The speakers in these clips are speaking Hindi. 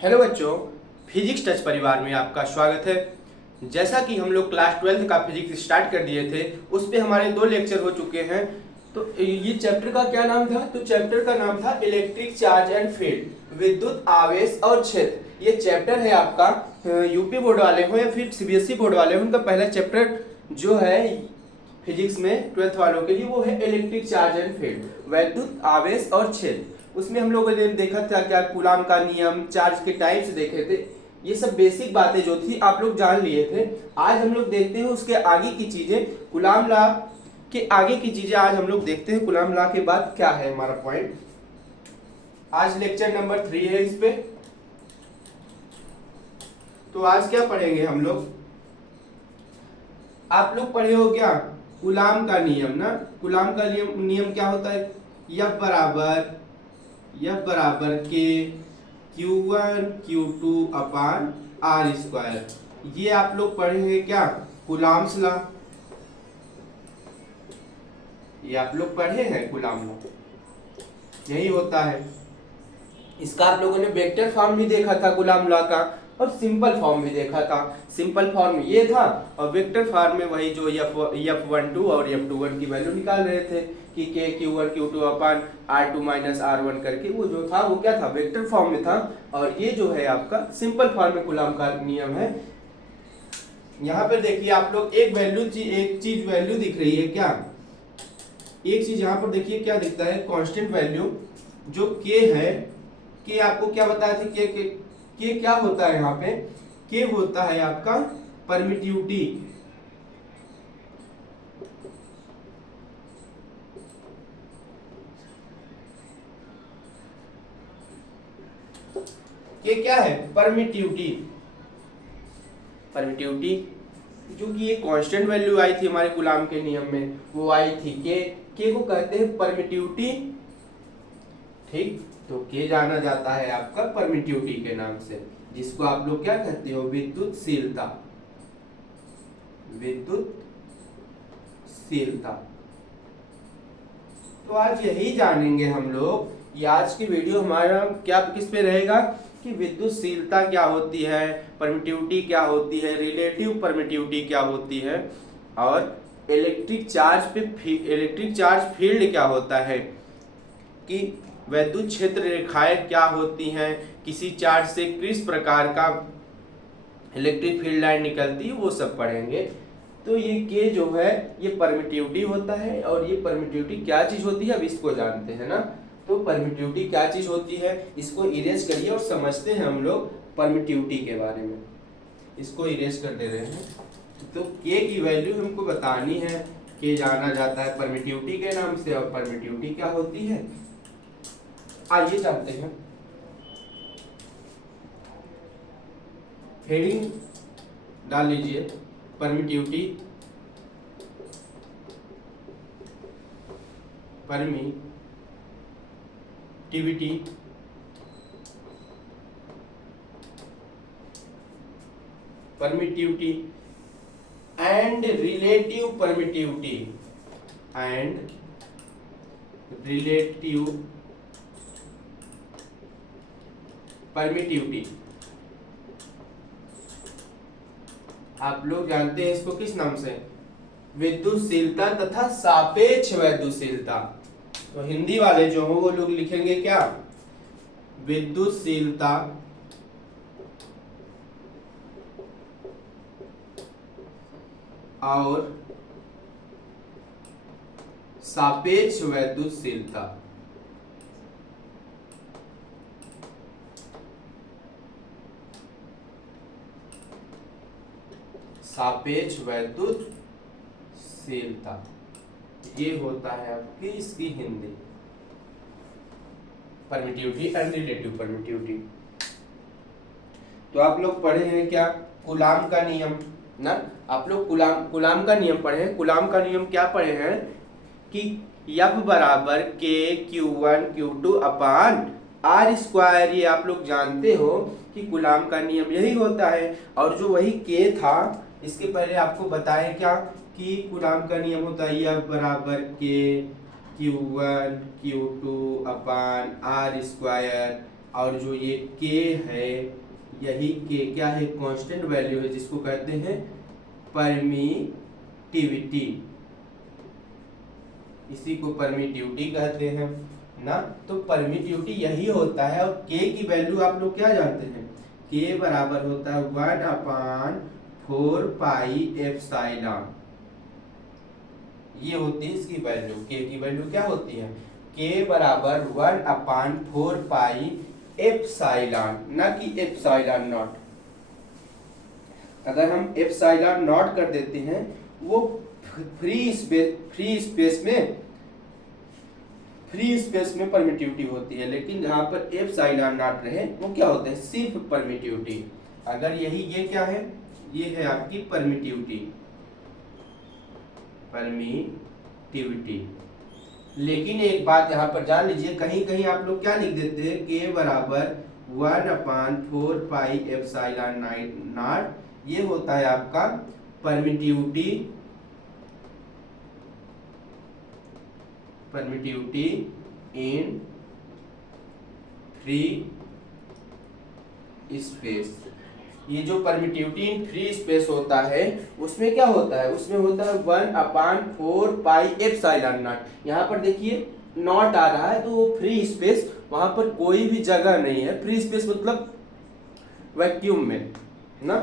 हेलो बच्चों, फिजिक्स टच परिवार में आपका स्वागत है। जैसा कि हम लोग क्लास 12 का फिजिक्स स्टार्ट कर दिए थे, उस पे हमारे 2 लेक्चर हो चुके हैं। तो ये चैप्टर का क्या नाम था? तो चैप्टर का नाम था इलेक्ट्रिक चार्ज एंड फील्ड, विद्युत आवेश और क्षेत्र। ये चैप्टर है आपका यूपी बोर्ड वाले हो या फिर सीबीएसई बोर्ड वाले हो, उनका पहला चैप्टर जो है फिजिक्स में 12th वालों के लिए वो है इलेक्ट्रिक चार्ज एंड फील्ड, वैद्युत आवेश और क्षेत्र। उसमें हम लोगों ने देखा था क्या कूलाम का नियम, चार्ज के टाइप्स देखे थे। ये सब बेसिक बातें जो थी आप लोग जान लिए थे। आज हम लोग देखते हैं उसके आगे की चीजें, कूलाम लॉ के आगे की चीजें आज हम लोग देखते हैं। कूलाम लॉ के बाद क्या है हमारा पॉइंट। आज लेक्चर नंबर 3 है इस पे। तो आज क्या पढ़ेंगे हम लोग? आप लोग पढ़े हो क्या कूलाम का नियम ना? कूलाम का नियम क्या होता है? F बराबर के Q1 Q2 upon R square. ये आप लोग पढ़े हैं क्या कूलाम्स लॉ? ये आप लोग पढ़े हैं कूलाम लॉ, यही होता है। इसका आप लोगों ने वेक्टर फॉर्म भी देखा था कूलाम लॉ का, और सिंपल फॉर्म भी देखा था। सिंपल फॉर्म ये था और वेक्टर फॉर्म में वही जो F12 और F21 की वैल्यू निकाल रहे थे कि के Q1 Q2 अपान R2 माइनस R1 करके, वो जो था वो क्या था, वेक्टर फॉर्म में था। और ये जो है आपका सिंपल फॉर्म में कूलाम का नियम है। यहाँ पर देखिए आप लोग एक चीज वैल्यू दिख रही है क्या? एक चीज यहाँ पर देखिए क्या दिखता है, कांस्टेंट वैल्यू जो के है। के आपको क्या बताया था? के क्या होता है यहाँ पे? के होता है आपका परमिटिविटी। के क्या है? परमिटिविटी। परमिटिविटी जो कि ये कांस्टेंट वैल्यू आई थी हमारे कूलाम के नियम में, वो आई थी के को कहते हैं परमिटिविटी। ठीक, तो के जाना जाता है आपका परमिटिविटी के नाम से, जिसको आप लोग क्या कहते हो? विद्युतशीलता। विद्युतशीलता। तो आज यही जानेंगे हम लोग। ये आज की वीडियो हमारा क्या किस पे रहेगा कि विद्युतशीलता क्या होती है, परमिटिविटी क्या होती है, रिलेटिव परमिटिविटी क्या होती है, और इलेक्ट्रिक चार्ज फील्ड क्या होता है, कि वैद्युत क्षेत्र रेखाएं क्या होती हैं, किसी चार्ज से किस प्रकार का इलेक्ट्रिक फील्ड लाइन निकलती है, वो सब पढ़ेंगे। तो ये के जो है ये परमिटिविटी होता है, और ये परमिटिविटी क्या चीज होती है अब इसको जानते हैं ना। तो परमिटिविटी क्या चीज होती है इसको इरेज करिए और समझते हैं हम लोग परमिटिविटी के बारे में। इसको इरेज कर दे रहे हैं। तो के की वैल्यू हमको बतानी है। के जाना जाता है परमिटिविटी के नाम से, और परमिटिविटी क्या होती है आइए जानते हैं। हेडिंग डाल लीजिए permittivity. Permittivity permittivity and relative permittivity आप लोग जानते हैं इसको किस नाम से? विद्युतशीलता तथा सापेक्ष वैद्युतशीलता। तो हिंदी वाले जो हो वो लोग लिखेंगे क्या? विद्युतशीलता और सापेक्ष वैद्युतशीलता। सापेक्ष वैद्युतशीलता ये होता है आपकी इसकी Hindi. Permittivity and relative permittivity. तो आप लोग पढ़े हैं क्या कूलाम का नियम ना? आप लोग कूलाम का नियम पढ़े हैं। कूलाम का नियम क्या पढ़े हैं कि F बराबर के Q1 Q2 upon R square. ये आप लोग जानते हो कि कूलाम का नियम यही होता है। और जो वही के था इसके पहले आपको बताएं क्या कि कूलाम का नियम होता है F बराबर के Q1 Q2 upon R square. और जो ये के है, यही के क्या है, कांस्टेंट वैल्यू है जिसको कहते हैं परमिटिविटी, इसी को परमिटिविटी कहते हैं ना। तो परमिटिविटी यही होता है। और के की वैल्यू आप लोग क्या जानते हैं, के बराबर होता है 1/4 पाई एप्सिलॉन, ये होती है इसकी वैल्यू। के की वैल्यू क्या होती है, के बराबर 1/4 पाई एप्सिलॉन, ना कि एप्सिलॉन नॉट। अगर हम एप्सिलॉन नॉट कर देते हैं वो फ्री स्पेस में परमिटिविटी होती है, लेकिन जहां पर एप्सिलॉन नॉट रहे वो क्या होता है, सिर्फ परमिटिविटी। अगर यही ये क्या है, ये है आपकी परमिटिविटी। लेकिन एक बात यहाँ पर जान लीजिए, कहीं कहीं आप लोग क्या लिख देते हैं, के बराबर 1/4 पाई एप्सिलॉन नॉट, ये होता है आपका परमिटिविटी इन फ्री स्पेस। ये जो परमिटिविटी इन फ्री स्पेस होता है उसमें क्या होता है, उसमें होता है 1/4 पाई एप्सिलॉन नॉट। यहाँ पर देखिए नॉट आ रहा है तो वो फ्री स्पेस, वहां पर कोई भी जगह नहीं है। फ्री स्पेस मतलब वैक्यूम में ना,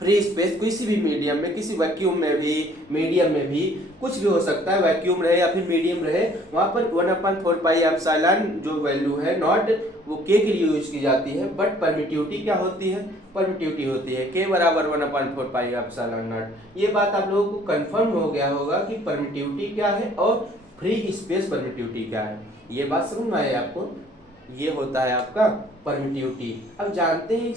फ्री स्पेस किसी भी मीडियम में, किसी वैक्यूम में भी, मीडियम में भी, कुछ भी हो सकता है, वैक्यूम रहे या फिर मीडियम रहे, वहां पर 1/4 पाई एप्सिलॉन जो वैल्यू है नॉट, वो के के लिए यूज की जाती है। बट परमिटिविटी क्या होती है, परमिटिविटी होती है के बराबर 1/4 पाई एप्सिलॉन नॉट। ये बात आप लोगों को कंफर्म हो गया होगा कि परमिटिविटी क्या है और फ्री स्पेस परमिटिविटी क्या है। ये बात समझ में आए आपको, ये होता है आपका परमिटिविटी। अब जानते हैं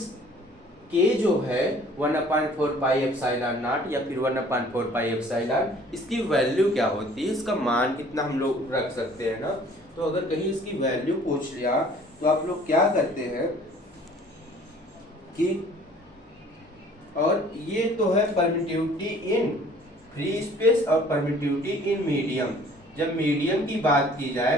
के जो है 1/4 पाई एप्सिलॉन नॉट या फिर 1/4 पाई एप्सिलॉन, इसकी वैल्यू क्या होती है, इसका मान कितना हम लोग रख सकते हैं ना। तो अगर कहीं इसकी वैल्यू पूछ लिया तो आप लोग क्या करते हैं कि, और ये तो है परमिटिविटी इन फ्री स्पेस और परमिटिविटी इन मीडियम। जब मीडियम की बात की जाए,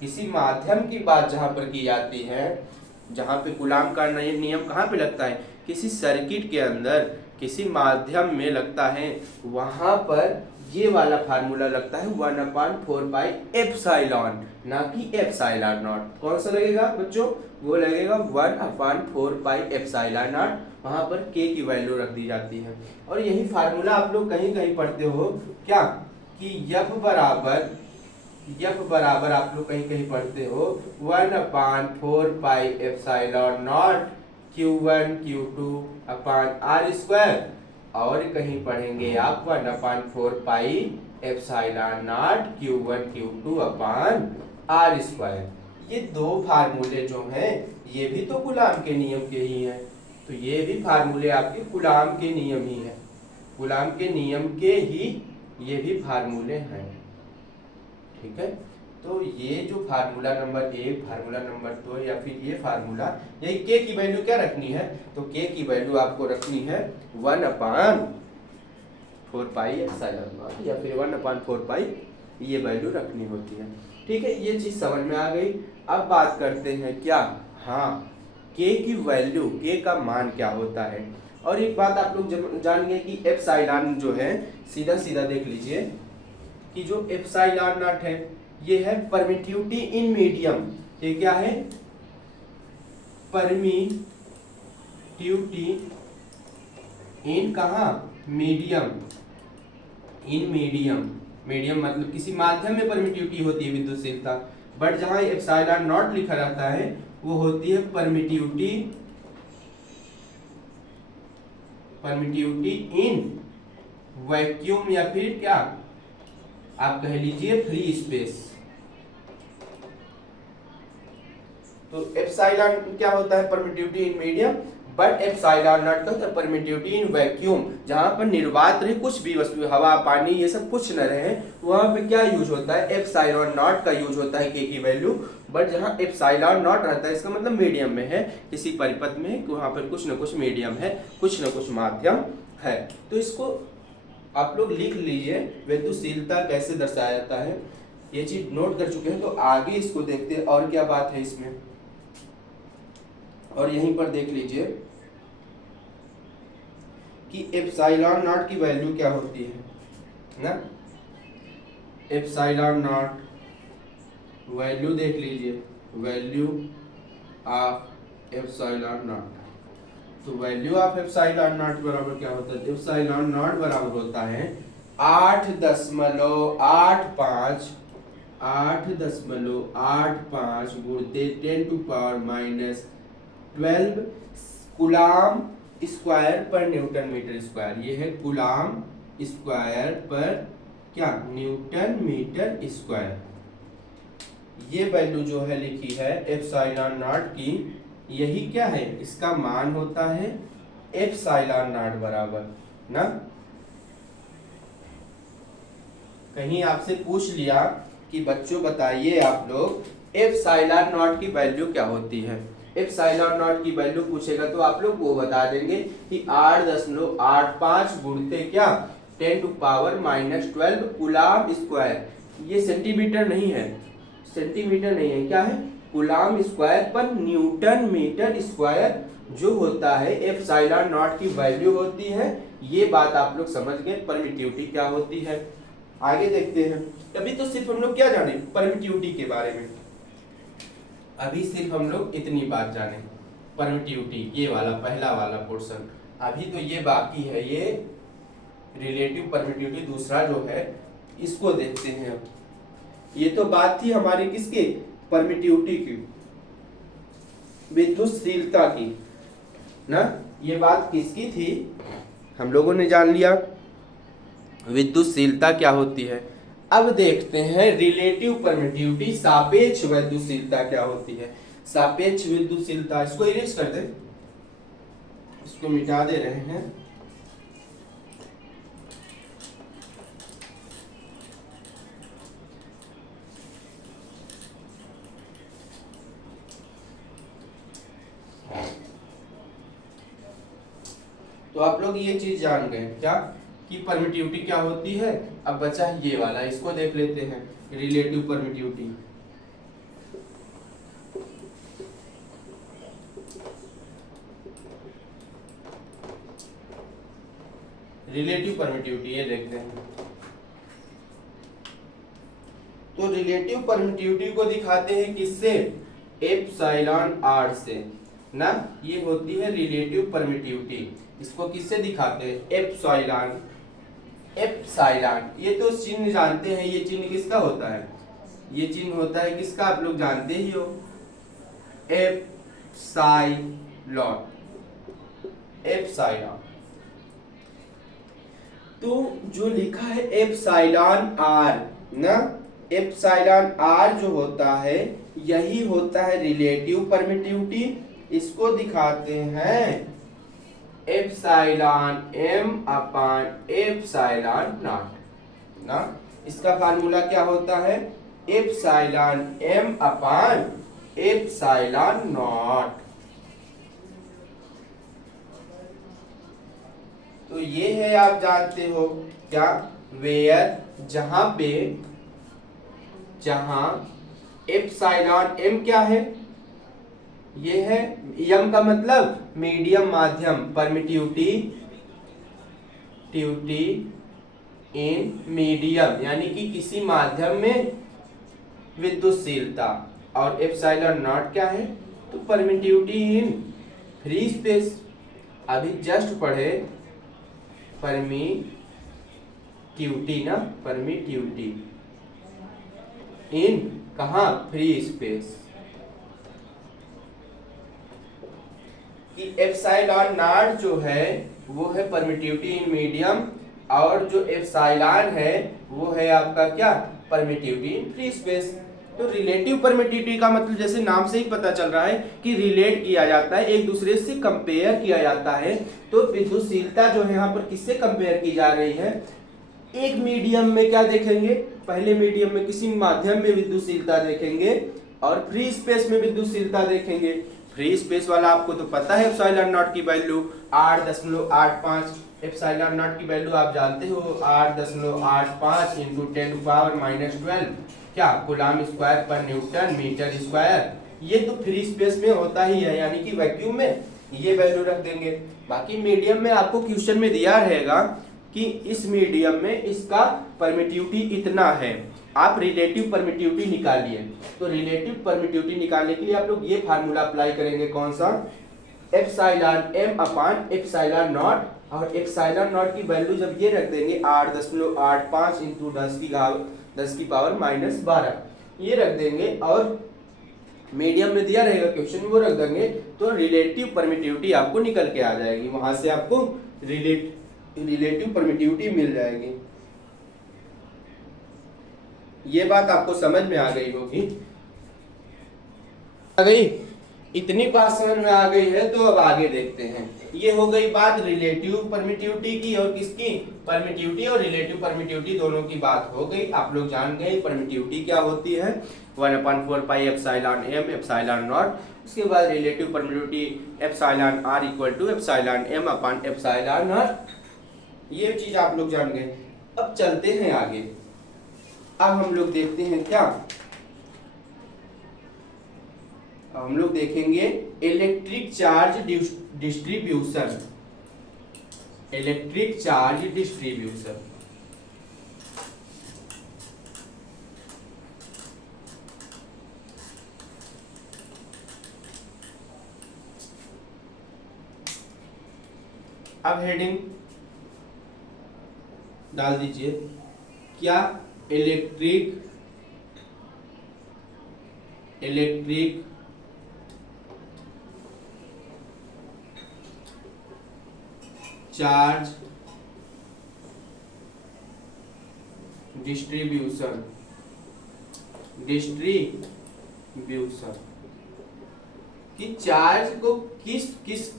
किसी माध्यम की बात जहां पर की जाती है, जहां पे कूलाम का नियम कहाँ पे लगता है, किसी सर्किट के अंदर, किसी माध्यम में लगता है, वहां पर ये वाला फार्मूला लगता है 1/4 पाई एप्सिलॉन, ना कि एप्सिलॉन नॉट। कौन सा लगेगा बच्चों, वो लगेगा 1/4 पाई एप्सिलॉन नॉट। वहां पर के की वैल्यू रख दी जाती है। और यही फार्मूला आप लोग कहीं कहीं पढ़ते हो क्या, कि यफ बराबर आप लोग कहीं कहीं पढ़ते हो 1/4 pi epsilon not Q1 Q2 upon R square, और कहीं पढ़ेंगे आप 1/4 pi epsilon not Q1 Q2 upon R square. ये दो फार्मूले जो हैं ये भी तो कूलाम के नियम के ही हैं। तो ये भी फार्मूले आपके कूलाम के नियम ही है, कूलाम के नियम के ही ये भी फार्मूले हैं। ठीक है, तो ये जो फार्मूला नंबर 1, फार्मूला नंबर 2 या फिर ये फार्मूला, यही के की वैल्यू क्या रखनी है, तो के की वैल्यू आपको रखनी है 1/4 पाई एप्सिलॉन नॉट या फिर 1/4 पाई, ये वैल्यू रखनी होती है। ठीक है, ये चीज समझ में आ गई। अब बात करते हैं क्या, हाँ, के की वैल्यू, के का मान क्या होता है। और एक बात आप लोग जानेंगे कि एप्सिलॉन जो है, सीधा सीधा देख लीजिए कि जो एप्सिलॉन नॉट है ये है परमिटिविटी इन मीडियम। ये क्या है, परमिटिविटी इन कहा, मीडियम, इन मीडियम। मीडियम मतलब किसी माध्यम में परमिटिविटी होती है विद्युतशीलता, बट जहां एप्सिलॉन नॉट लिखा रहता है वो होती है परमिटिविटी इन वैक्यूम या फिर क्या आप कह लीजिए फ्री स्पेस। तो एप्सिलॉन क्या होता है, permittivity in medium, but epsilon not का होता है परमिटिविटी इन वैक्यूम, जहां पर निर्वात रहे, कुछ भी वस्तु, हवा पानी ये सब कुछ न रहे, वहां पे क्या यूज होता है, एप्सिलॉन नॉट का यूज होता है के की वैल्यू। बट जहां एप्सिलॉन नॉट रहता है इसका मतलब मीडियम में है, किसी परिपथ में, वहां पर कुछ न कुछ मीडियम है, कुछ न कुछ माध्यम है। तो इसको आप लोग लिख लीजिए, विद्युतशीलता कैसे दर्शाया जाता है, ये चीज नोट कर चुके हैं। तो आगे इसको देखते हैं और क्या बात है इसमें। और यहीं पर देख लीजिए कि एप्सिलॉन नॉट की वैल्यू क्या होती है ना। एप्सिलॉन नॉट वैल्यू देख लीजिए, वैल्यू ऑफ एप्सिलॉन नॉट। तो वैल्यू ऑफ एप्सिलॉन नॉट बराबर क्या होता है? एप्सिलॉन नॉट बराबर होता है 8.85 गुणित 10⁻⁻12 कूलाम स्क्वायर पर न्यूटन मीटर स्क्वायर। ये है कूलाम स्क्वायर पर क्या? Newton metre square. ये वैल्यू जो है लिखी है एप्सिलॉन नॉट की, यही क्या है? इसका मान होता है एप्सिलॉन नॉट बराबर ना। कहीं आपसे पूछ लिया कि बच्चों बताइए आप लोग एप्सिलॉन नॉट की वैल्यू क्या होती है, एप्सिलॉन नॉट की वैल्यू पूछेगा तो आप लोग वो बता देंगे कि 8.85 गुणते क्या 10⁻⁻12 कूलाम स्क्वायर। ये सेंटीमीटर नहीं है, सेंटीमीटर नहीं है, क्या है? कूलाम स्क्वायर पर न्यूटन मीटर स्क्वायर जो होता है एप्सिलॉन नॉट की वैल्यू होती है। ये बात आप लोग समझ गए परमिटिविटी क्या होती है। आगे देखते हैं। अभी तो सिर्फ हम लोग क्या जाने? परमिटिविटी के बारे में। अभी सिर्फ हम लोग इतनी बात जाने परमिटिविटी, ये वाला पहला वाला पोर्शन। अभी तो ये बाकी है, ये रिलेटिव परमिटिविटी दूसरा जो है इसको देखते हैं। अब ये तो बात थी हमारी किसके? परमिटिविटी की, विद्युतशीलता की ना। ये बात किसकी थी? हम लोगों ने जान लिया विद्युतशीलता क्या होती है। अब देखते हैं रिलेटिव परमिटिविटी, सापेक्ष विद्युतशीलता क्या होती है। सापेक्ष विद्युतशीलता, इसको इरेज कर दे, इसको मिटा दे रहे हैं। तो आप लोग ये चीज जान गए क्या कि परमिटिविटी क्या होती है। अब बचा ये वाला, इसको देख लेते हैं, रिलेटिव परमिटिविटी। रिलेटिव परमिटिविटी ये देखते हैं। तो रिलेटिव परमिटिविटी को दिखाते हैं किससे? एप्सिलॉन आर से ना। ये होती है रिलेटिव परमिटिविटी। इसको किससे दिखाते हैं? एप्सिलॉन। एप्सिलॉन, ये तो चिन्ह जानते हैं, ये चिन्ह किसका होता है? ये चिन्ह होता है किसका? आप लोग जानते ही हो, एप्सिलॉन। एप्सिलॉन तो जो लिखा है एप्सिलॉन आर ना, एप्सिलॉन आर जो होता है यही होता है रिलेटिव परमिटिविटी। इसको दिखाते हैं epsilon m upon epsilon naught ना। इसका फार्मूला क्या होता है? Epsilon m upon epsilon naught. तो ये है, आप जानते हो क्या? वेयर, जहां पे, जहां एप्सिलॉन एम क्या है? ये है एम का मतलब मीडियम, माध्यम, परमिटिविटी इन मीडियम, यानी कि किसी माध्यम में विद्युतशीलता। और एप्सिलॉन नॉट क्या है? तो परमिटिविटी इन फ्री स्पेस। अभी जस्ट पढ़े परमिटिविटी ना, परमिटिविटी इन कहा? Free space. कि एप्सिलॉन नॉट जो है वो है परमिटिविटी इन मीडियम, और जो एप्सिलॉन है वो है आपका क्या? Permittivity in free space. तो रिलेटिव परमिटिविटी का मतलब जैसे नाम से ही पता चल रहा है कि रिलेट किया जाता है, एक दूसरे से कंपेयर किया जाता है। तो विद्युतशीलता जो है यहाँ पर किससे कंपेयर की जा रही है? एक मीडियम में क्या देखेंगे? पहले मीडियम में किसी माध्यम में विद्युतशीलता देखेंगे और फ्री स्पेस में विद्युतशीलता देखेंगे। फ्री स्पेस वाला आपको तो पता है एप्सिलॉन नॉट की वैल्यू 8.85। एप्सिलॉन नॉट की वैल्यू आप जानते हो 8.85 इंटू 10⁻⁻12 क्या? कूलाम स्क्वायर पर न्यूटन मीटर स्क्वायर। ये तो फ्री स्पेस में होता ही है, यानी कि वैक्यूम में ये वैल्यू रख देंगे। बाकी मीडियम में आपको क्वेश्चन में दिया रहेगा कि इस मीडियम में इसका परमिटिविटी इतना है, आप रिलेटिव परमिटिविटी निकालिए। तो रिलेटिव परमिटिविटी निकालने के लिए आप लोग ये फार्मूला अप्लाई करेंगे, कौन सा, epsilon m upon epsilon naught, और एप्सिलॉन नॉट की वैल्यू जब ये रख देंगे 8.85 इंटू 10 की पावर -12 ये रख देंगे, और मीडियम में दिया रहेगा क्वेश्चन में वो रख देंगे, तो रिलेटिव परमिटिविटी आपको निकल के आ जाएगी, वहां से आपको रिलेटिव परमिटिविटी मिल जाएगी। ये बात आपको समझ में आ गई होगी, आ गई, इतनी बात समझ में आ गई है। तो अब आगे देखते हैं। ये हो गई बात रिलेटिव परमिटिविटी की, और किसकी, परमिटिविटी और रिलेटिव परमिटिविटी दोनों की बात हो गई। आप लोग जान गए परमिटिविटी क्या होती है, 1/4 pi epsilon m epsilon naught. उसके बाद relative permittivity epsilon r equal to epsilon m upon epsilon naught, ये चीज आप लोग जान गए। अब चलते हैं आगे। अब हम लोग देखते हैं क्या, हम लोग देखेंगे electric charge distribution, electric charge distribution. अब हेडिंग डाल दीजिए, क्या इलेक्ट्रिक चार्ज डिस्ट्रीब्यूशन कि चार्ज को किस किस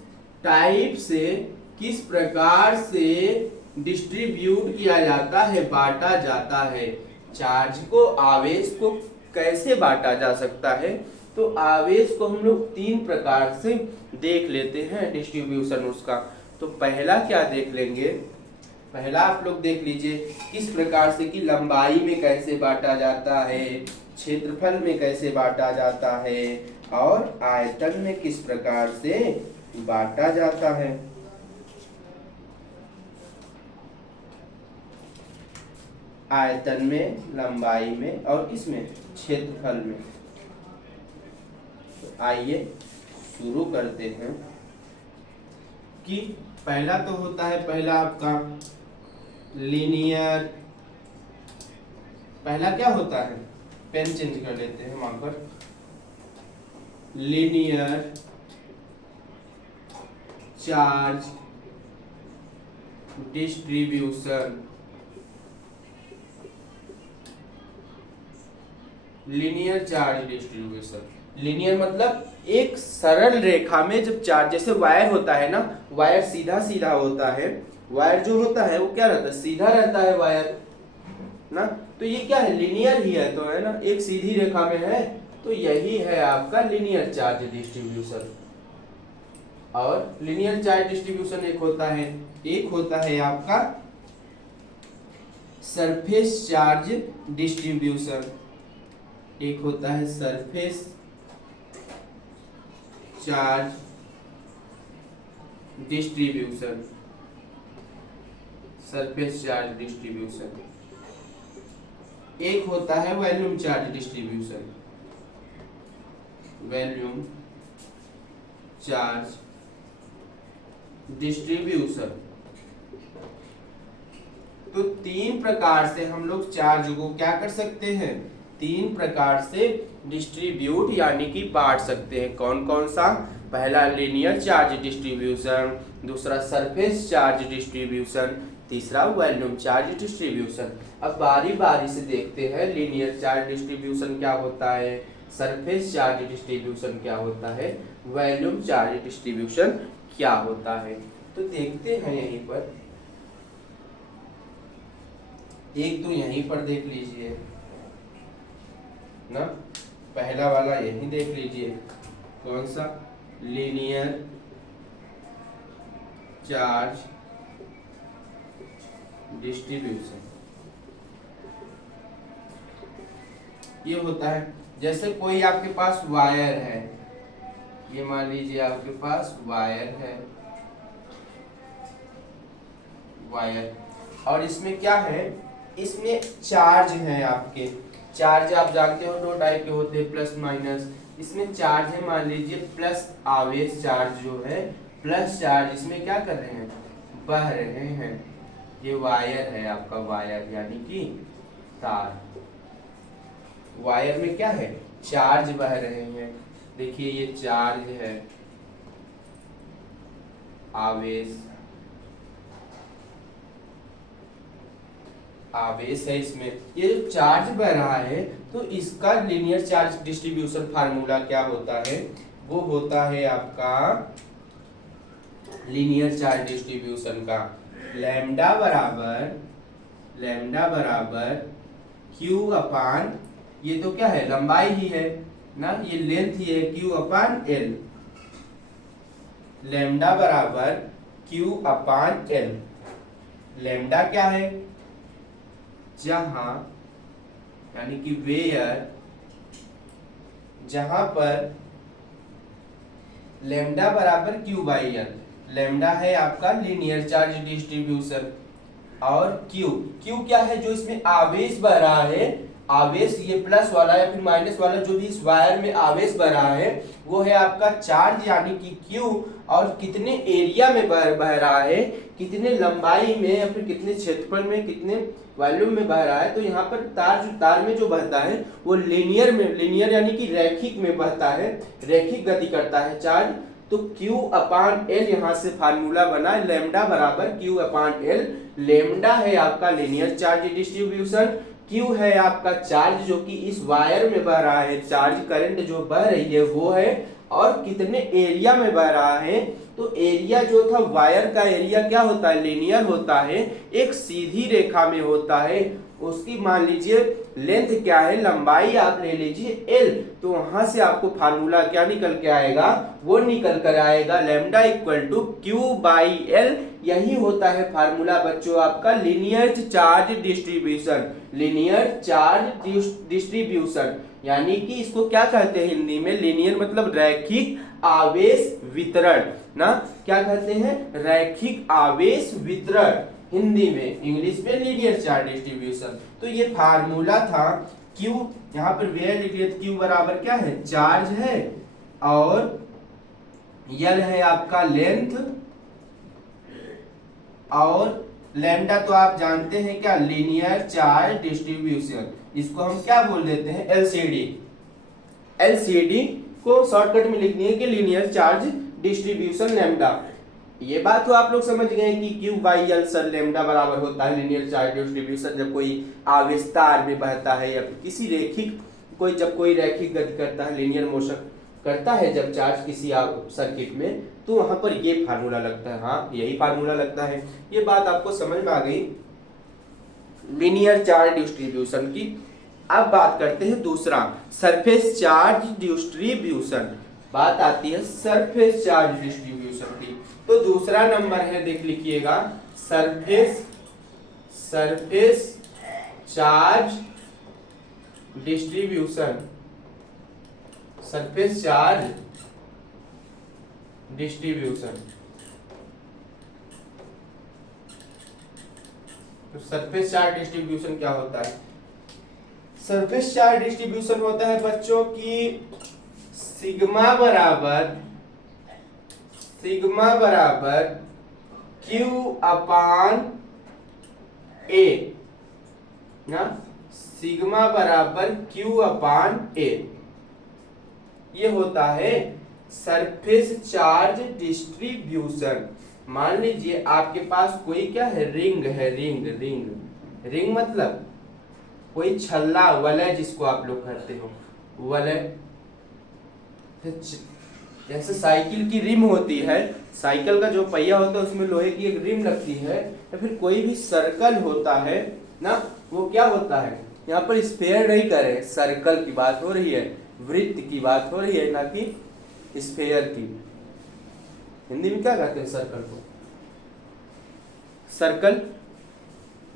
टाइप से, किस प्रकार से डिस्ट्रीब्यूट किया जाता है, बांटा जाता है। चार्ज को, आवेश को कैसे बांटा जा सकता है, तो आवेश को हम लोग 3 प्रकार से देख लेते हैं डिस्ट्रीब्यूशन उसका। तो पहला क्या देख लेंगे, पहला आप लोग देख लीजिए किस प्रकार से, कि लंबाई में कैसे बांटा जाता है, क्षेत्रफल में कैसे बांटा जाता है, और आयतन में किस प्रकार से बांटा जाता है। आयतन में, लंबाई में, और इसमें क्षेत्रफल में। तो आइए शुरू करते हैं कि पहला तो होता है, पहला आपका लीनियर, पहला क्या होता है, पेन चेंज कर लेते हैं वहां पर, linear charge distribution. Linear charge distribution, linear मतलब एक सरल रेखा में जब चार्ज, जैसे वायर होता है ना, वायर सीधा सीधा होता है, वायर जो होता है वो क्या रहता है, सीधा रहता है वायर ना, तो ये क्या है, लीनियर ही है, तो है ना, एक सीधी रेखा में है, तो यही है आपका लीनियर चार्ज डिस्ट्रीब्यूशन। और लीनियर चार्ज डिस्ट्रीब्यूशन एक होता है आपका सरफेस चार्ज डिस्ट्रीब्यूशन, एक होता है surface charge distribution, surface charge distribution, एक होता है volume charge distribution, volume charge distribution. तो 3 प्रकार से हम लोग चार्ज को क्या कर सकते हैं, 3 प्रकार से डिस्ट्रीब्यूट यानी कि बांट सकते हैं। कौन कौन सा, पहला लीनियर चार्ज डिस्ट्रीब्यूशन, दूसरा सरफेस चार्ज डिस्ट्रीब्यूशन, तीसरा वॉल्यूम चार्ज डिस्ट्रीब्यूशन। अब बारी बारी से देखते हैं, लीनियर चार्ज डिस्ट्रीब्यूशन क्या होता है, सरफेस चार्ज डिस्ट्रीब्यूशन क्या होता है, वॉल्यूम चार्ज डिस्ट्रीब्यूशन क्या होता है। तो देखते हैं यहीं पर, एक तो यहीं पर देख लीजिए ना, पहला वाला यहीं देख लीजिए, कौन सा, लीनियर चार्ज डिस्ट्रीब्यूशन, ये होता है। जैसे कोई आपके पास वायर है, ये मान लीजिए आपके पास वायर है, वायर, और इसमें क्या है, इसमें चार्ज है आपके। चार्ज आप जानते हो दो टाइप के होते हैं, प्लस माइनस। इसमें चार्ज है, मान लीजिए प्लस आवेश चार्ज जो है, प्लस चार्ज इसमें क्या कर रहे हैं, बह रहे हैं। ये वायर है आपका, वायर यानी कि तार। वायर में क्या है, चार्ज बह रहे हैं। देखिए ये चार्ज है, आवेश, आवेश है इसमें। ये जो चार्ज बह रहा है तो इसका लीनियर चार्ज डिस्ट्रीब्यूशन फार्मूला क्या होता है, वो होता है आपका लीनियर चार्ज डिस्ट्रीब्यूशन का लैम्डा बराबर क्यू अपान, ये तो क्या है, लंबाई ही है ना, ये लेंथ ही है, क्यू अपान एल। लैम्डा बराबर क्यू अपान एल। लैम्डा क्या है, जहां यानी कि वेयर, जहां पर लैम्डा बराबर क्यू बाई एल। लैम्डा है आपका लीनियर चार्ज डिस्ट्रीब्यूशन, और क्यू, क्यू क्या है, जो इसमें आवेश बह रहा है, आवेश ये प्लस वाला या फिर माइनस वाला जो भी इस वायर में आवेश बह रहा है वो है आपका चार्ज यानी कि क्यू, और कितने एरिया में बह रहा है, कितने लंबाई में या फिर कितने क्षेत्रफल में, कितने वॉल्यूम में बह रहा है। तो यहाँ पर तार में जो बहता है वो लीनियर में, लीनियर यानी कि रैखिक में बहता है, रैखिक गति करता है चार्ज। तो Q अपान एल यहाँ से फार्मूला बना, लैम्डा बराबर Q अपान एल। लैम्डा है आपका लीनियर चार्ज डिस्ट्रीब्यूशन, Q है आपका चार्ज जो कि इस वायर में बह रहा है, चार्ज करंट जो बह रही है वो है, और कितने एरिया में बह रहा है। तो एरिया जो था, वायर का एरिया क्या होता है, लीनियर होता है, एक सीधी रेखा में होता है। उसकी मान लीजिए लेंथ क्या है, लंबाई आप ले लीजिए L, तो वहां से आपको फार्मूला क्या निकल के आएगा, वो निकल कर आएगा lambda equal to q by l. यही होता है फार्मूला बच्चों आपका linear charge distribution, linear charge distribution, यानी कि इसको क्या कहते हैं हिंदी में, लीनियर मतलब रैखिक आवेश वितरण ना, क्या कहते हैं, रैखिक आवेश वितरण हिंदी में, इंग्लिश में लीनियर चार्ज डिस्ट्रीब्यूशन। तो ये फार्मूला था Q, यहाँ पर वेयर लिख लिया, Q बराबर क्या है, चार्ज है, और L है आपका लेंथ, और लैम्डा तो आप जानते हैं क्या, लीनियर चार्ज डिस्ट्रीब्यूशन। इसको हम क्या बोल देते हैं, LCD। LCD को शॉर्टकट में लिखनी है कि लीनियर चार्ज डिस्ट्रीब्यूशन लैम्डा। ये बात तो आप लोग समझ गए कि Q by L sir lambda बराबर होता है लीनियर चार्ज डिस्ट्रीब्यूशन, जब कोई आवेश तार में बहता है या फिर किसी रैखिक, जब कोई रैखिक गति करता है, लीनियर मोशन करता है जब चार्ज किसी सर्किट में, तो वहां पर ये फार्मूला लगता है। हाँ, यही फार्मूला लगता है। ये बात आपको समझ में आ गई लीनियर चार्ज डिस्ट्रीब्यूशन की। अब बात करते हैं दूसरा, सरफेस चार्ज डिस्ट्रीब्यूशन। बात आती है सरफेस चार्ज डिस्ट्रीब्यूशन की। तो दूसरा नंबर है, देख लिखिएगा, surface charge distribution, surface charge distribution. तो सरफेस चार्ज डिस्ट्रीब्यूशन क्या होता है, सरफेस चार्ज डिस्ट्रीब्यूशन होता है बच्चों की सिग्मा बराबर Q अपान A ना, सिग्मा बराबर Q अपान A, ये होता है सरफेस चार्ज डिस्ट्रीब्यूशन। मान लीजिए आपके पास कोई क्या है, रिंग है, रिंग मतलब कोई छल्ला, वलय जिसको आप लोग कहते हो, वलय। जैसे साइकिल की रिम होती है, साइकिल का जो पहिया होता है उसमें लोहे की एक रिम लगती है, या फिर कोई भी सर्कल होता है ना, वो क्या होता है, यहाँ पर स्फेयर नहीं कर रहे, सर्कल की बात हो रही है, वृत्त की बात हो रही है, ना कि स्फेयर की। हिंदी में क्या कहते हैं सर्कल को, सर्कल,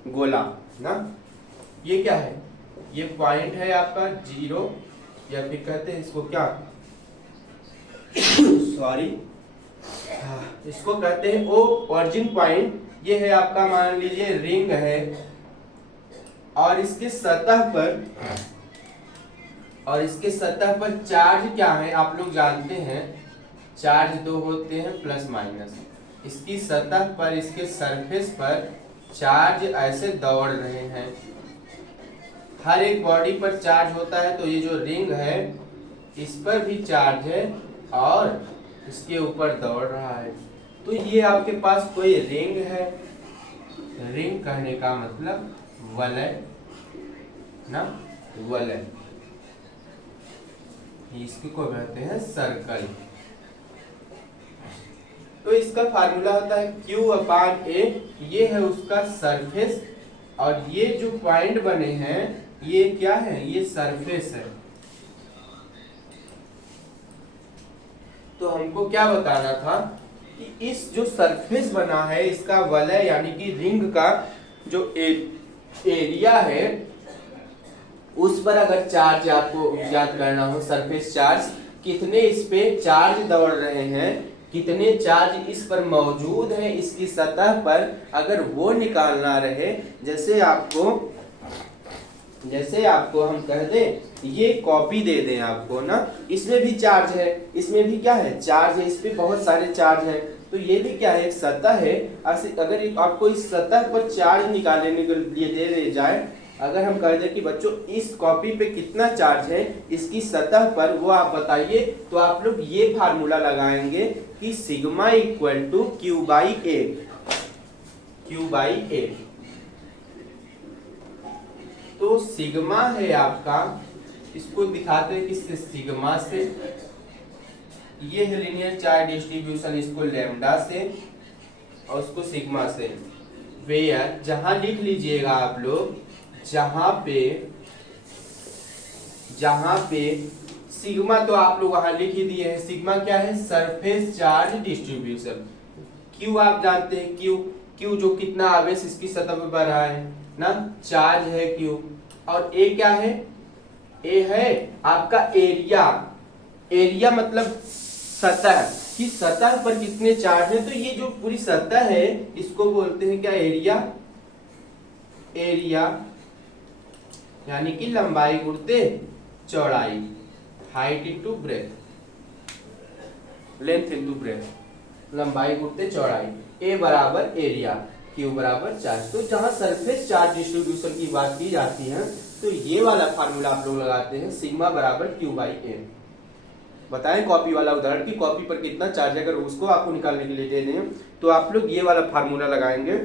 गोला ना। ये क्या है, ये पॉइंट है आपका 0, या फिर कहते हैं इसको क्या सॉरी, इसको कहते हैं ओ ओरिजिन पॉइंट। ये है आपका, मान लीजिए रिंग है और इसके सतह पर चार्ज क्या है आप लोग जानते हैं, चार्ज दो होते हैं प्लस माइनस। इसकी सतह पर, इसके सरफेस पर चार्ज ऐसे दौड़ रहे हैं। हर एक बॉडी पर चार्ज होता है, तो ये जो रिंग है इस पर भी चार्ज है और इसके ऊपर दौड़ रहा है। तो ये आपके पास कोई रिंग है, रिंग कहने का मतलब वलय ना, वलय, इसको कहते हैं सर्कल। तो इसका फार्मूला होता है Q/A, ये है उसका सरफेस और ये जो पॉइंट बने हैं ये क्या है, ये सरफेस है। तो हमको क्या बताना था कि इस जो सरफेस बना है इसका वलय यानी कि रिंग का जो एरिया है उस पर अगर चार्ज आपको याद करना हो, सरफेस चार्ज कितने इस पे चार्ज दौड़ रहे हैं, कितने चार्ज इस पर मौजूद है इसकी सतह पर, अगर वो निकालना रहे, जैसे आपको हम कह दें ये कॉपी दे दें आपको ना, इसमें भी चार्ज है, इसमें भी क्या है, चार्ज है, इस पे बहुत सारे चार्ज हैं, तो ये भी क्या है, एक सतह है। अगर आपको इस सतह पर चार्ज निकालने के लिए दे दे जाए, अगर हम कह दें कि बच्चों इस कॉपी पे कितना चार्ज है इसकी सतह पर, वो आप बताइए, तो आप लोग ये फार्मूला लगाएंगे कि sigma equal to Q/A, Q/A। तो सिग्मा है आपका, इसको दिखाते हैं किससे, सिग्मा से। ये है लीनियर चार्ज डिस्ट्रीब्यूशन, इसको लैम्डा से और उसको सिग्मा से। वेयर, जहां लिख लीजिएगा आप लोग, जहां पे सिग्मा तो आप लोग वहां लिख ही दिए हैं, सिग्मा क्या है, सरफेस चार्ज डिस्ट्रीब्यूशन। क्यू आप जानते हैं, क्यू जो कितना आवेश इसकी सतह पर बढ़ रहा है ना, चार्ज है क्यू। और ए क्या है, ए है आपका एरिया मतलब सतह, कि सतह पर कितने चार्ज है। तो ये जो पूरी सतह है इसको बोलते हैं क्या, एरिया यानी कि लंबाई गुणित चौड़ाई, height into breadth, length into breadth, लंबाई गुणित चौड़ाई। ए बराबर एरिया, क्यू बराबर चार्ज। तो जहां सरफेस चार्ज डिस्ट्रीब्यूशन की बात की जाती है तो ये वाला फार्मूला आप लोग लगाते हैं, सिग्मा बराबर Q/A। बताएं कॉपी वाला उदाहरण कि कॉपी पर कितना चार्ज है, अगर उसको आपको निकालने के लिए दे दें तो आप लोग ये वाला फार्मूला लगाएंगे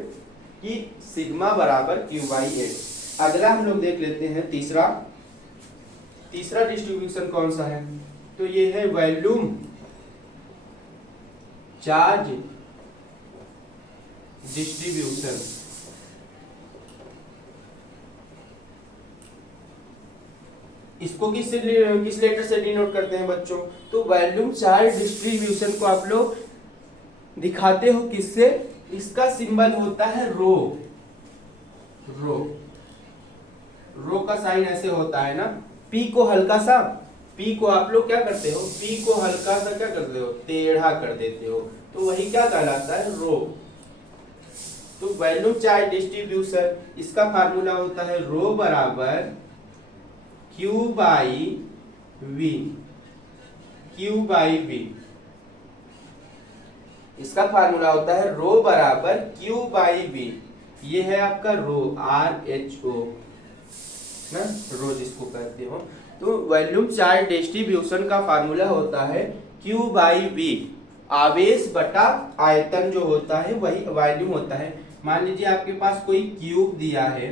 कि सिग्मा बराबर Q/A। अगला हम लोग देख लेते हैं तीसरा डिस्ट्रीब्यूशन कौन सा है, तो ये है वॉल्यूम चार्ज डिस्ट्रीब्यूशन। इसको किस लेटर से डिनोट करते हैं बच्चों, तो वॉल्यूम चार्ज डिस्ट्रीब्यूशन को आप लोग दिखाते हो किससे, इसका सिंबल होता है रो का साइन ऐसे होता है ना। पी को हल्का सा, पी को आप लोग क्या करते हो, पी को हल्का सा क्या करते हो, टेढ़ा कर देते हो, तो वही क्या कहलाता है, रो। तो वॉल्यूम चार्ज डिस्ट्रीब्यूशन, इसका फार्मूला होता है रो बराबर Q/V, इसका फार्मूला होता है रो बराबर Q/V। ये है आपका रो, RHO ना, रो जिसको कहते हो। तो वॉल्यूम चार्ज डिस्ट्रीब्यूशन का फार्मूला होता है Q/V, आवेश बटा आयतन जो होता है वही वॉल्यूम होता है। मान लीजिए आपके पास कोई क्यूब दिया है,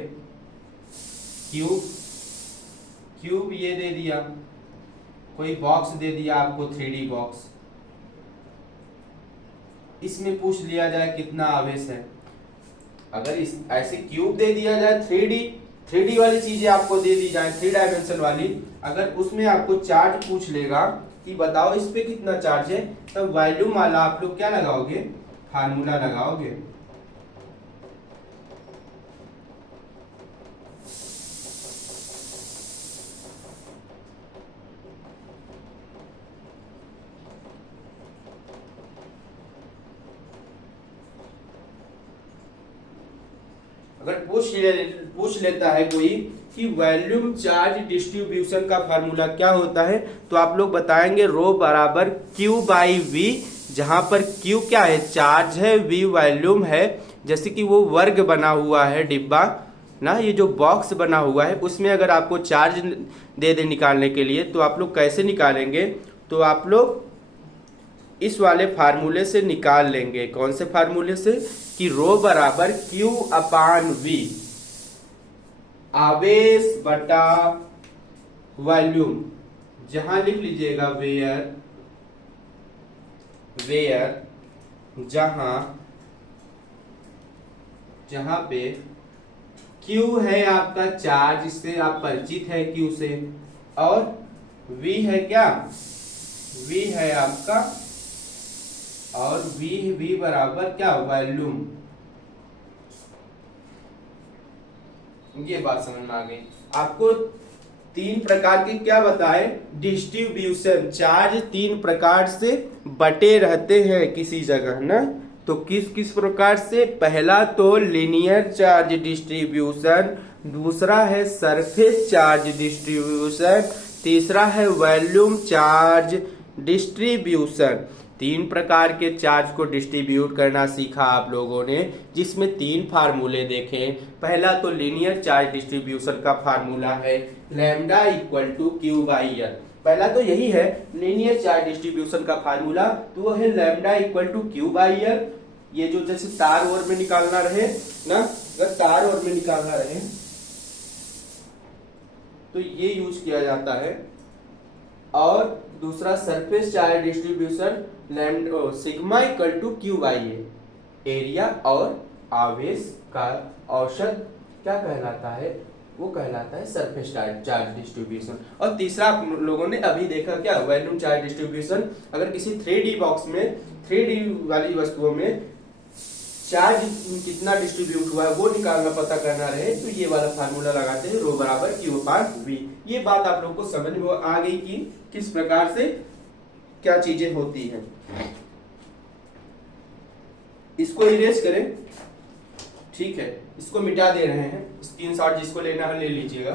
क्यूब ये दे दिया, कोई बॉक्स दे दिया आपको 3D बॉक्स, इसमें पूछ लिया जाए कितना आवेश है। अगर इस ऐसे क्यूब दे दिया जाए, 3D वाली चीजें आपको दे दी जाए, 3 डायमेंशन वाली, अगर उसमें आपको चार्ज पूछ लेगा कि बताओ इस पे कितना चार्ज है, तब वॉल्यूम वाला आप लोग क्या लगाओगे, फार्मूला लगाओगे। अगर पूछ लेता है कोई कि वॉल्यूम चार्ज डिस्ट्रीब्यूशन का फार्मूला क्या होता है, तो आप लोग बताएंगे रो बराबर क्यू बाई वी, जहां पर क्यू क्या है, चार्ज है, वी वॉल्यूम है। जैसे कि वो वर्ग बना हुआ है डिब्बा ना, ये जो बॉक्स बना हुआ है उसमें अगर आपको चार्ज दे दे निकालने के लिए, तो आप लोग कैसे निकालेंगे, तो आप लोग इस वाले फार्मूले से निकाल लेंगे। कौन से फार्मूले से, कि रो बराबर क्यू अपान वी, आवेश बटा वॉल्यूम, जहां लिख लीजिएगा वेयर जहां पे Q है आपका चार्ज, इससे आप परिचित है Q से, और V है क्या, V है आपका, और V बराबर क्या, वॉल्यूम। ये बात समझ में आ गई आपको। तीन प्रकार के क्या बताए, डिस्ट्रीब्यूशन, चार्ज तीन प्रकार से बटे रहते हैं किसी जगह ना, तो किस किस प्रकार से, पहला तो लीनियर चार्ज डिस्ट्रीब्यूशन, दूसरा है सरफेस चार्ज डिस्ट्रीब्यूशन, तीसरा है वॉल्यूम चार्ज डिस्ट्रीब्यूशन। तीन प्रकार के चार्ज को डिस्ट्रीब्यूट करना सीखा आप लोगों ने, जिसमें तीन फार्मूले देखे। पहला तो लीनियर चार्ज डिस्ट्रीब्यूशन का फार्मूला है lambda equal to q by l. पहला तो यही है लीनियर चार्ज डिस्ट्रीब्यूशन का फार्मूला, तो वो है lambda equal to q by l. ये जो जैसे तार ओर में निकालना रहे ना, अगर तार ओर में निकालना रहे तो ये यूज किया जाता है। और दूसरा surface charge distribution lambda sigma equal to q by a, area और आवेश का औसत क्या कहलाता है, वो कहलाता है सरफेस चार्ज डिस्ट्रीब्यूशन। और तीसरा आप लोगों ने अभी देखा क्या, वॉल्यूम चार्ज डिस्ट्रीब्यूशन। अगर किसी 3D बॉक्स में, 3D वाली वस्तुओं में चार्ज कितना डिस्ट्रीब्यूट हुआ है वो निकालना, पता करना रहे, तो ये वाला फार्मूला लगाते हैं, रो बराबर क्यू अपान वी। ये बात आप लोग को समझ में आ गई कि किस प्रकार से क्या चीजें होती हैं। इसको इरेज करें, ठीक है, इसको मिटा दे रहे हैं, स्क्रीनशॉट जिसको लेना है ले लीजिएगा।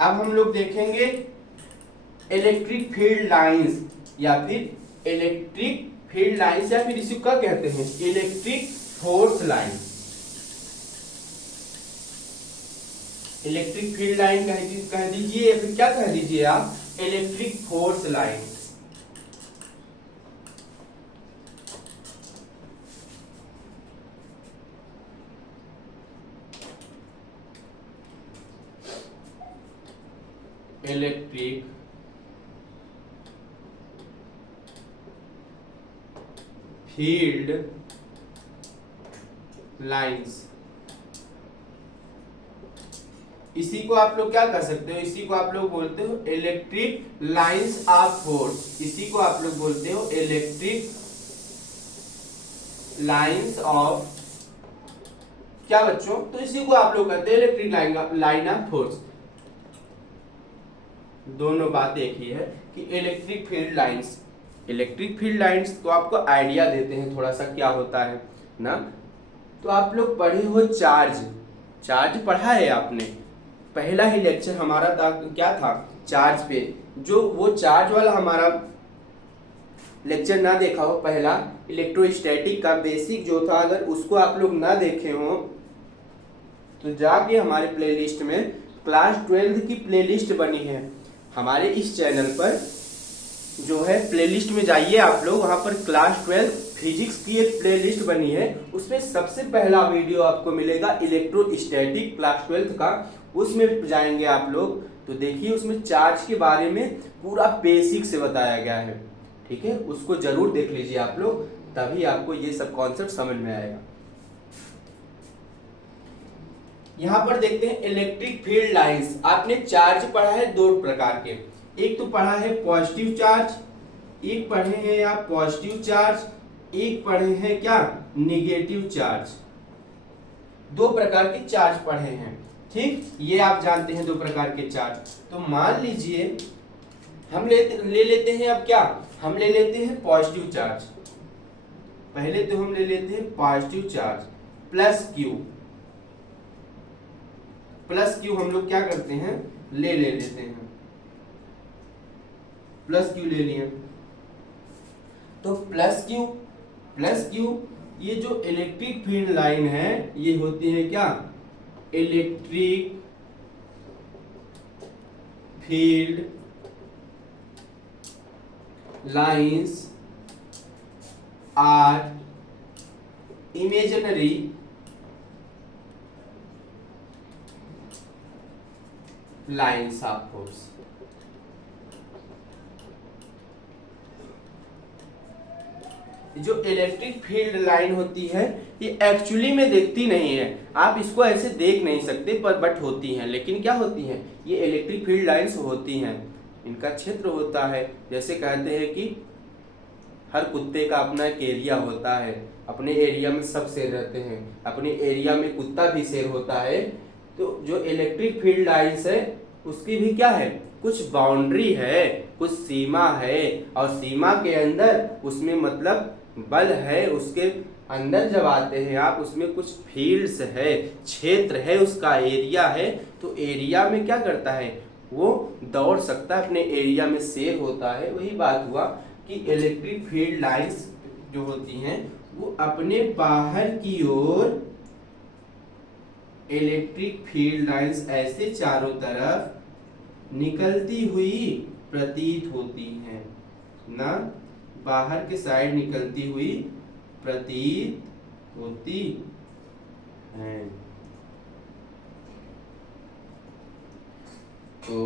अब हम लोग देखेंगे इलेक्ट्रिक फील्ड लाइंस, या फिर इलेक्ट्रिक फील्ड लाइंस, या फिर इसी को क्या कहते हैं, electric force line. Electric field line कह दीजिए, या फिर क्या कह दीजिए आप, electric force line. Electric field lines, इसी को आप लोग क्या कर सकते हो, इसी को आप लोग बोलते हो इलेक्ट्रिक लाइंस ऑफ फोर्स। इसी को आप लोग बोलते हो इलेक्ट्रिक लाइंस ऑफ क्या बच्चों, तो इसी को आप लोग कहते हैं इलेक्ट्रिक लाइन ऑफ फोर्स। दोनों बात एक ही है कि electric field lines, electric field lines को आपको आइडिया देते हैं थोड़ा सा क्या होता है ना। तो आप लोग पढ़े हो चार्ज पढ़ा है आपने, पहला ही लेक्चर हमारा था क्या था, चार्ज पे। जो वो चार्ज वाला हमारा लेक्चर ना देखा हो, पहला इलेक्ट्रोस्टैटिक का बेसिक जो था, अगर उसको आप लोग ना देखे हो तो जाके हमारे प्लेलिस्ट में क्लास 12 की प्लेलिस्ट बनी है हमारे इस चैनल पर, जो है प्लेलिस्ट में जाइए आप लोग, वहां पर क्लास 12 फिजिक्स की एक प्लेलिस्ट बनी है, उसमें सबसे पहला वीडियो आपको मिलेगा इलेक्ट्रोस्टैटिक क्लास 12 का। उसमें जाएंगे आप लोग तो देखिए उसमें चार्ज के बारे में पूरा बेसिक से बताया गया है, ठीक है, उसको जरूर देख लीजिए आप लोग, तभी आपको ये सब कॉन्सेप्ट समझ में आएगा। यहां पर देखते हैं इलेक्ट्रिक फील्ड लाइंस। आपने चार्ज पढ़ा है दो प्रकार के, एक तो पढ़ा है पॉजिटिव चार्ज, एक पढ़े हैं आप पॉजिटिव चार्ज, एक पढ़े हैं क्या, निगेटिव चार्ज। दो प्रकार के चार्ज पढ़े हैं, ठीक, ये आप जानते हैं दो प्रकार के चार्ज। तो मान लीजिए हम ले लेते हैं, अब क्या, हम ले लेते हैं पॉजिटिव चार्ज। पहले तो हम ले लेते हैं positive charge plus Q. Plus Q हम लोग क्या करते हैं, ले लेते हैं, प्लस क्यू ले लिए। तो प्लस क्यू ये जो इलेक्ट्रिक फील्ड लाइन है ये होती है क्या, electric field lines are imaginary lines of force. जो इलेक्ट्रिक फील्ड लाइन होती है ये एक्चुअली में दिखती नहीं है, आप इसको ऐसे देख नहीं सकते पर बट होती हैं। लेकिन क्या होती हैं, ये इलेक्ट्रिक फील्ड लाइंस होती हैं, इनका क्षेत्र होता है। जैसे कहते हैं कि हर कुत्ते का अपना एक एरिया होता है, अपने एरिया में सब शेर रहते हैं, अपने एरिया में कुत्ता भी शेर होता है। तो जो इलेक्ट्रिक फील्ड लाइंस है उसकी भी क्या है, कुछ बाउंड्री है, कुछ सीमा है, और सीमा के अंदर उसमें मतलब बल है, उसके अंदर जब आते हैं आप उसमें कुछ फील्ड्स है, क्षेत्र है, उसका एरिया है। तो एरिया में क्या करता है, वो दौड़ सकता है, अपने एरिया में शेर होता है। वही बात हुआ कि इलेक्ट्रिक फील्ड लाइंस जो होती हैं वो अपने बाहर की ओर इलेक्ट्रिक फील्ड लाइंस ऐसे चारों तरफ निकलती हुई प्रतीत होती हैं, ना बाहर के साइड निकलती हुई प्रतीत होती हैं। तो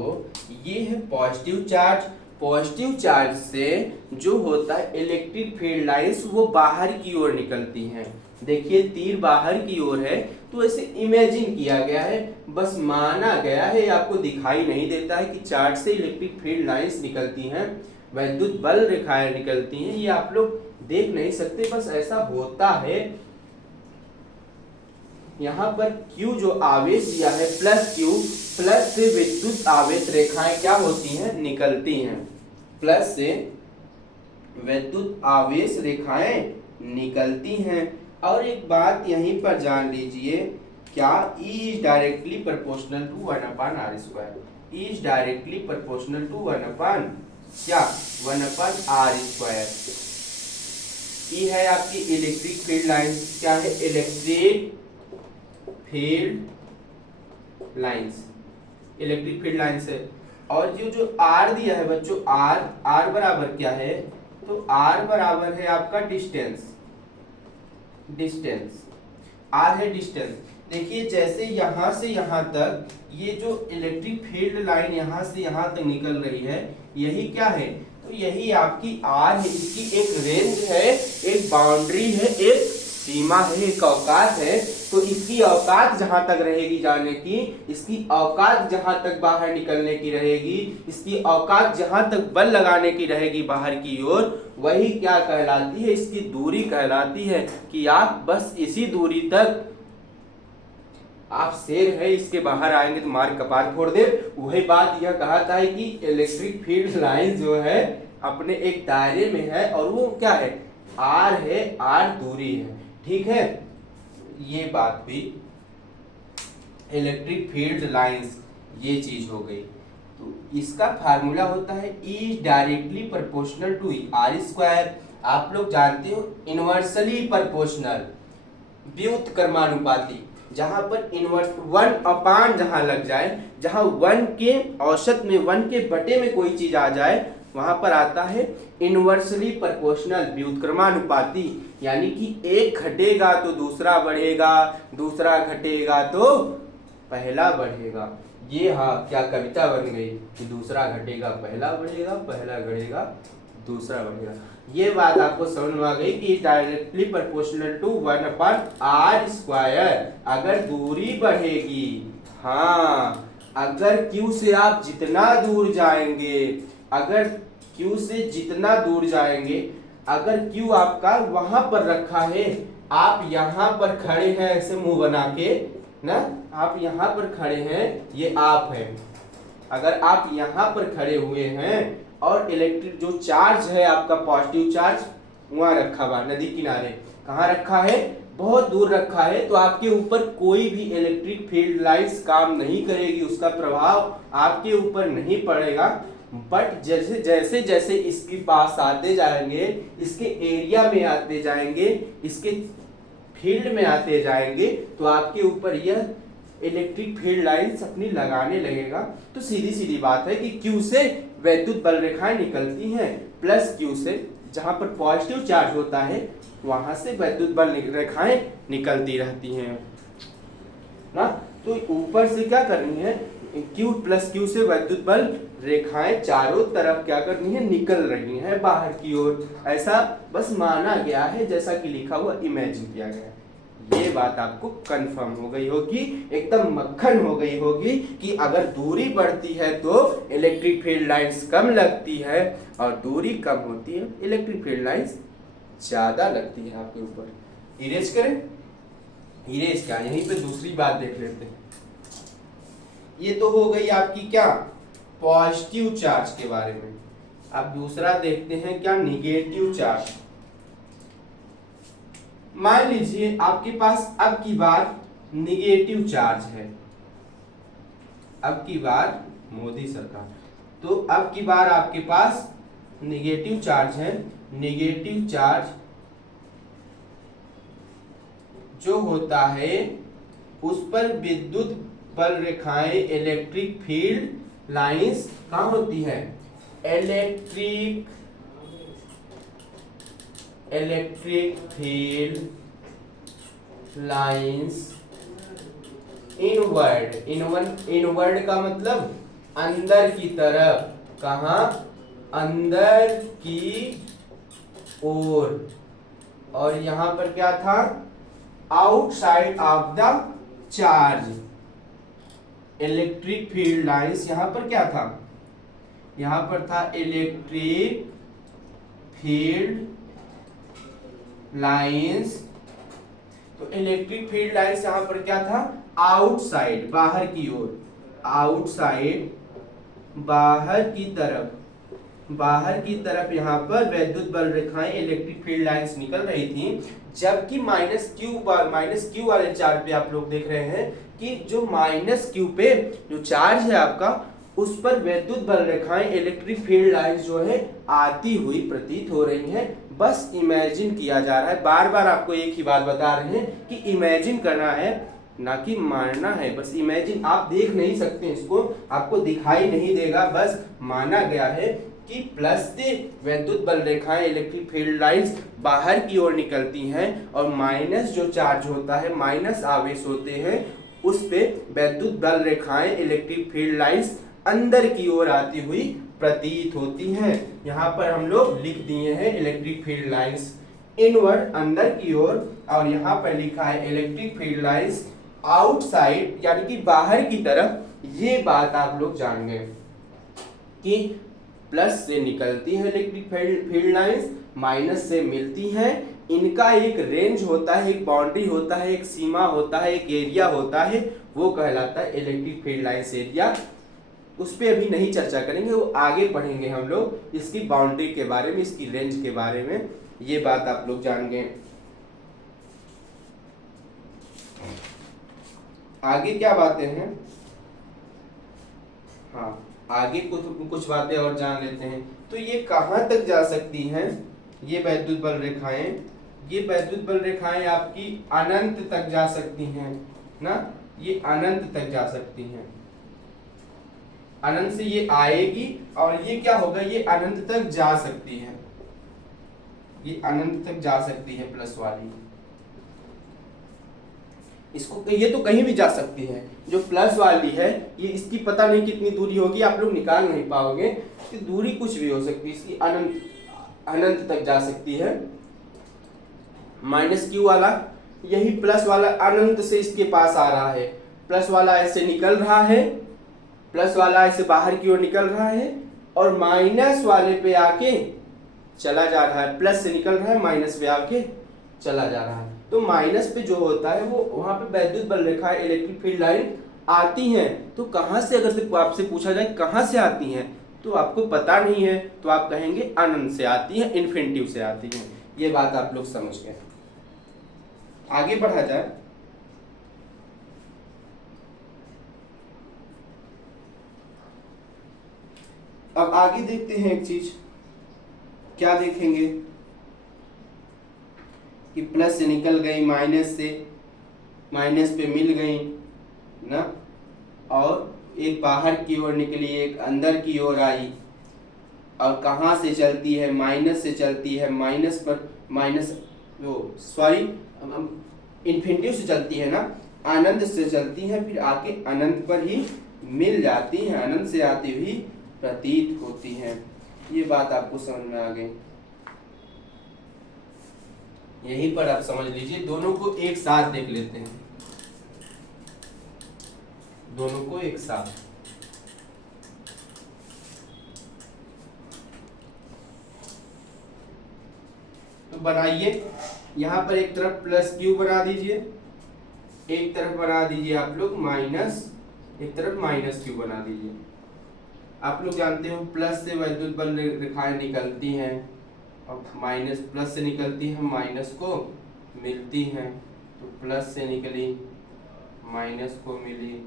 ये है पॉजिटिव चार्ज। पॉजिटिव चार्ज से जो होता है इलेक्ट्रिक फील्ड लाइंस वो बाहर की ओर निकलती हैं। देखिए तीर बाहर की ओर है तो ऐसे इमेजिन किया गया है, बस माना गया है, आपको दिखाई नहीं देता है कि चार्ज से इलेक्ट्रिक फील्ड लाइंस निकलती हैं, वैद्युत बल रेखाएं निकलती हैं, ये आप लोग देख नहीं सकते, बस ऐसा होता है। यहाँ पर Q जो आवेश दिया है प्लस Q, प्लस से विद्युत आवेश रेखाएं क्या होती हैं, निकलती हैं, प्लस से विद्युत आवेश रेखाएं निकलती हैं। और एक बात यहीं पर जान लीजिए, क्या E is directly proportional to 1/r², E is directly proportional to 1/r²। E है आपकी इलेक्ट्रिक फील्ड लाइन, क्या है, electric field lines, electric field lines है। और जो R दिया है बच्चों, R बराबर क्या है, तो R बराबर है आपका डिस्टेंस, R है डिस्टेंस। देखिए जैसे यहां से यहां तक ये जो इलेक्ट्रिक फील्ड लाइन यहां से यहां तक निकल रही है, यही क्या है, तो यही आपकी R है। इसकी एक रेंज है, एक बाउंड्री है, एक सीमा है, एक औकात है। तो इसकी औकात जहां तक रहेगी जाने की, इसकी औकात जहां तक बाहर निकलने की रहेगी, इसकी औकात जहां तक बल लगाने की रहेगी बाहर की ओर, वही क्या कहलाती है, इसकी दूरी कहलाती है। कि आप बस इसी दूरी तक, आप शेर है, इसके बाहर आएंगे तो मार कपार फोड़ दे। वही बात यह कहा था कि इलेक्ट्रिक फील्ड लाइन जो है अपने एक दायरे में है, और वो क्या है, R है, R दूरी है, ठीक है। ये बात भी इलेक्ट्रिक फील्ड लाइंस, ये चीज हो गई। तो इसका फार्मूला होता है E directly proportional to R²। आप लोग जानते हो इनवर्सली प्रोपोर्शनल, व्युत्क्रमानुपाती, जहां पर इनवर्स 1/, जहां लग जाए, जहां 1 के औसत में, 1 के बटे में कोई चीज आ जाए, वहां पर आता है इनवर्सली प्रोपोर्शनल, व्युत्क्रमानुपाती। यानी कि एक घटेगा तो दूसरा बढ़ेगा, दूसरा घटेगा तो पहला बढ़ेगा। ये हाँ क्या कविता बन गई कि दूसरा घटेगा पहला बढ़ेगा, पहला घटेगा दूसरा बढ़ेगा। ये बात आपको समझ में आ गई कि डायरेक्टली प्रोपोर्शनल टू 1/r²। अगर दूरी बढ़ेगी, हाँ, अगर Q से आप जितना दूर जाएंगे, अगर Q से जितना दूर जाएंगे, अगर Q आपका वहां पर रखा है, आप यहां पर खड़े हैं ऐसे मुंह बना के ना, आप यहां पर खड़े हैं, ये आप है, अगर आप यहां पर खड़े हुए हैं और इलेक्ट्रिक जो चार्ज है आपका पॉजिटिव चार्ज वहां रखा हुआ, नदी किनारे। कहाँ रखा है? बहुत दूर रखा है। तो आपके ऊपर कोई भी इलेक्ट्रिक फील्ड लाइंस काम नहीं करेगी, उसका प्रभाव आपके ऊपर नहीं पड़ेगा। बट जैसे जैसे जैसे इसके पास आते जाएंगे, इसके एरिया में आते जाएंगे, इसके फील्ड में आते जाएंगे, तो आपके ऊपर यह इलेक्ट्रिक फील्ड लाइंस अपनी लगाने लगेगा। तो सीधी सीधी बात है कि Q से वैद्युत बल रेखाएं निकलती हैं, प्लस Q से जहां पर पॉजिटिव चार्ज होता है वहां से वैद्युत बल रेखाएं निकलती रहती हैं ना। तो ऊपर से क्या करनी है, Q प्लस Q से वैद्युत बल रेखाएं चारों तरफ क्या करनी है, निकल रही हैं बाहर की ओर। ऐसा बस माना गया है, जैसा कि लिखा हुआ इमेजिन किया गया है। ये बात आपको कंफर्म हो गई होगी, एकदम मक्खन हो गई होगी कि अगर दूरी बढ़ती है तो इलेक्ट्रिक फील्ड लाइंस कम लगती है, और दूरी कम होती है इलेक्ट्रिक फील्ड लाइंस ज्यादा लगती है आपके ऊपर। इरेज करें? इरेज क्या, यहीं पे दूसरी बात देख लेते हैं। ये तो हो गई आपकी क्या, पॉजिटिव चार्ज के बारे में। अब दूसरा देखते हैं क्या, निगेटिव चार्ज। मान लीजिए आपके पास अब की बार निगेटिव चार्ज है, अब की बार मोदी सरकार, तो अब की बार आपके पास निगेटिव चार्ज है। निगेटिव चार्ज जो होता है उस पर विद्युत बल रेखाएं, इलेक्ट्रिक फील्ड लाइंस कहाँ होती है, इलेक्ट्रिक फील्ड लाइंस इनवर्ड का मतलब अंदर की तरफ, कहा, अंदर की ओर। और यहां पर क्या था, outside of the charge. Electric field lines यहां पर क्या था, यहां पर था इलेक्ट्रिक फील्ड लाइंस। तो इलेक्ट्रिक फील्ड लाइंस यहां पर क्या था, आउटसाइड, बाहर की ओर, आउटसाइड, बाहर की तरफ, बाहर की तरफ यहाँ पर वैद्युत बल रेखाएं, इलेक्ट्रिक फील्ड लाइंस निकल रही थी। जबकि माइनस क्यू वाले चार्ज पे आप लोग देख रहे हैं कि जो माइनस क्यू पे जो चार्ज है आपका, उस पर वैद्युत बल रेखाएं, इलेक्ट्रिक फील्ड लाइंस जो है आती हुई प्रतीत हो रही हैं। बस इमेजिन किया जा रहा है, बार बार आपको एक ही बात बता रहे हैं कि इमेजिन करना है, ना कि मानना है। बस इमेजिन, आप देख नहीं सकते इसको, आपको दिखाई नहीं देगा, बस माना गया है कि प्लस से वैद्युत बल रेखाएं, इलेक्ट्रिक फील्ड लाइंस बाहर की ओर निकलती हैं, और माइनस जो चार्ज होता है, माइनस आवेश होते हैं, उस पे वैद्युत बल रेखाएं, इलेक्ट्रिक फील्ड लाइंस अंदर की ओर आती हुई प्रतीत होती हैं। यहाँ पर हम लोग लिख दिए हैं इलेक्ट्रिक फील्ड लाइंस इनवर्ड, अंदर की ओर, और यहाँ पर लिखा है इलेक्ट्रिक फील्ड लाइंस आउटसाइड, यानी कि बाहर की तरफ। ये बात आप लोग जान गए कि प्लस से निकलती है इलेक्ट्रिक फील्ड लाइंस, माइनस से मिलती हैं। इनका एक रेंज होता है, एक बाउंड्री होता है, एक सीमा होता है, एक एरिया होता है, वो कहलाता है इलेक्ट्रिक फील्ड लाइंस एरिया। उस पर अभी नहीं चर्चा करेंगे, वो आगे पढ़ेंगे हम लोग इसकी बाउंड्री के बारे में, इसकी रेंज के बारे में। ये बात आप लोग जान गए। आगे क्या बातें हैं, हाँ आगे कुछ बातें और जान लेते हैं। तो ये कहाँ तक जा सकती हैं, ये वैद्युत बल रेखाएं, ये वैद्युत बल रेखाएं आपकी अनंत तक जा सकती हैं ना, ये अनंत तक जा सकती हैं। अनंत से ये आएगी और ये क्या होगा, ये अनंत तक जा सकती है, ये अनंत तक जा सकती है प्लस वाली। इसको, ये तो कहीं भी जा सकती है, जो प्लस वाली है ये, इसकी पता नहीं कितनी दूरी होगी, आप लोग निकाल नहीं पाओगे कि दूरी कुछ भी हो सकती है इसकी, अनंत तक जा सकती है। माइनस क्यू वाला, यही प्लस वाला अनंत से इसके पास आ रहा है, प्लस वाला ऐसे निकल रहा है, प्लस वाला ऐसे बाहर की ओर निकल रहा है, और माइनस वाले पे आके चला जा रहा है, प्लस से निकल रहा है, माइनस पे आके चला जा रहा है। तो माइनस पे जो होता है वो वहां पे वैद्युत बल रेखाएं, इलेक्ट्रिक फील्ड लाइन आती हैं। तो कहां से, अगर आपसे पूछा जाए कहां से आती हैं, तो आपको पता नहीं है, तो आप कहेंगे अनंत से आती है, इन्फिनिटिव से आती है। ये बात आप लोग समझ गए। आगे बढ़ा जाए। अब आगे देखते हैं एक चीज, क्या देखेंगे कि प्लस से निकल गई, माइनस पे मिल गई ना, और एक बाहर की ओर निकली, एक अंदर की ओर आई, और कहाँ से चलती है, माइनस से चलती है, इन्फिनिटी से चलती है ना, अनंत से चलती है, फिर आके अनंत पर ही मिल जाती है, अनंत से आती हुई प्रतीत होती है। ये बात आपको समझ में आ गई। यहीं पर आप समझ लीजिए, दोनों को एक साथ देख लेते हैं, दोनों को एक साथ। तो बनाइए, यहां पर एक तरफ प्लस क्यू बना दीजिए, एक तरफ बना दीजिए आप लोग माइनस, एक तरफ माइनस क्यू बना दीजिए। आप लोग जानते हो प्लस से वैद्युत बल रेखाएं निकलती हैं, और माइनस प्लस से निकलती है, माइनस को मिलती हैं, तो प्लस से निकली, माइनस को मिली।